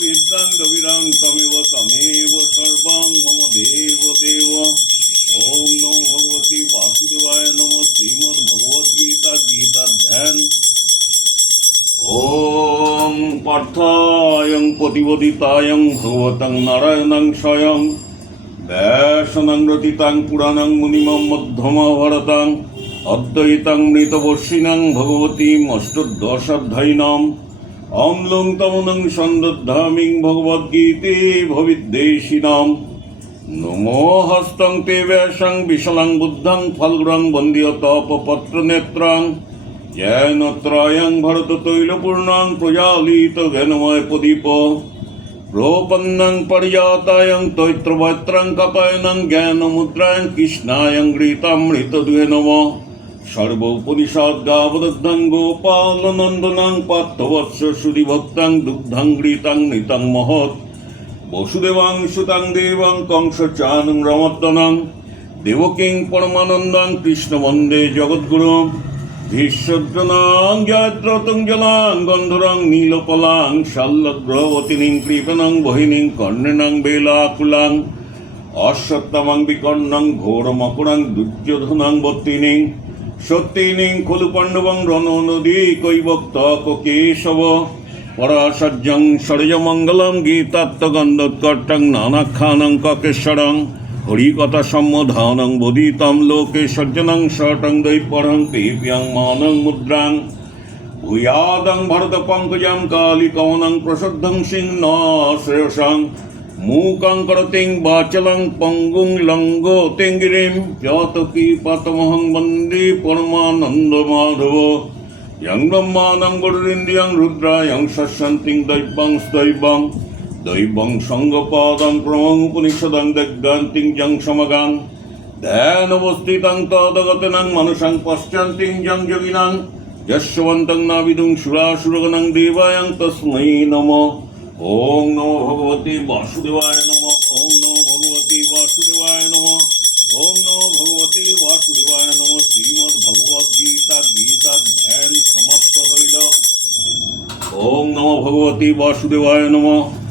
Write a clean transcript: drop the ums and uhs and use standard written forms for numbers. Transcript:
বিদ্যাং গভীরাং তমেব তমেব সর্বং মম দেব দেব। ওম নমো ভগবতে বাসুদেবায় নমঃ। শ্রীমদ্ ভগবদ গীতা গীতাধ্যান। ওম পার্থায়ং প্রতিবোদিতায়ং ভগবতং নারায়ণং স্বয়ং ব্যাসনং রচিতাং পুরাণং মুনিমং মধ্যমভারতং অদ্বৈতং মৃতবর্ষিণং ভগবতীম অষ্টাদশাধ্যায়িনাম অম্লং তমনং সন্দদ্ধামিং ভগবদ্গীতে ভবিদ্দেশিনাম। নমো হস্তং তে ব্যাসং বিশালং বুদ্ধং ফলগুরং বন্দিয়তপপত্রনেত্রং येन त्रयं भरततैलपूर्णां प्रज्वालितघनमय प्रदीप प्रोपन्नं परिजातायं तैत्रवक्त्रं कपायनं ज्ञानमुद्रां कृष्णायं घृतामृतदुहे नमः। सर्वोपनिषद्गावदग्धं गोपालनन्दनं पार्थवत्स सुधिभक्तं दुग्धं घृतं नृतं महत् वसुदेवां सुतं देवं कंसचानं रमर्दनं देवकीं परमानन्दं कृष्णवन्दे जगद्गुरुं। ভীষ্মদ্রনাং জয়দ্রতুং জলাং গন্ধরং নীলপলাং শাল্যগ্রহবতীনিং কৃপণং বহিনীং কর্ণেনং বেলাকুলাং অশ্বত্থামাং বিকর্ণং ঘোরমকরং দুর্যোধনং বত্তিনিং সত্যিনিং খলু পাণ্ডবং রণনদী কৈবক্তক কেশব পরাশর্যং সরজমঙ্গলম গীতাত্মগন্ধোৎকট্টং নানাখ্যানং ককেশ্বরং হরিকথা সম্মোধানং বোধিতম লোকে সজ্জনং শটং দৈপরং পেপ্যং মানং মুদ্রাং ভূয়াদং ভরত পঙ্কজং কালিকমনং প্রসদ্ধং সিংহ শ্রেয়সং মূকং করতিং বাচলং পঙ্গুং লঙ্ঘোতিং গিরিম যতকি পতমহং বন্দে পরমানন্দ মাধব यं ब्रह्माणं गुरुरिन्द्रियं रुद्रायं शस्यन्तिं दैवं दैवं दैवं संगपादं प्रमं उपनिषदं दग्गान्तिं जं समगां ध्यानवस्थितं तदगतनं मनसं पश्यन्तिं जं योगिनां यस्वन्तं नाविदुं सुरासुरगणं देवायं तस्मै नमः। ओं नमो भगवते वासुदेवाय नमः। ओं नमो भगवते वासुदेवाय नमः। ओं नमो भगवते वासुदेवाय नमः। श्रीमद् भगवद गीता गीताध्यान समाप्त हইল। ओं नमो भगवते वासुदेवाय नमः।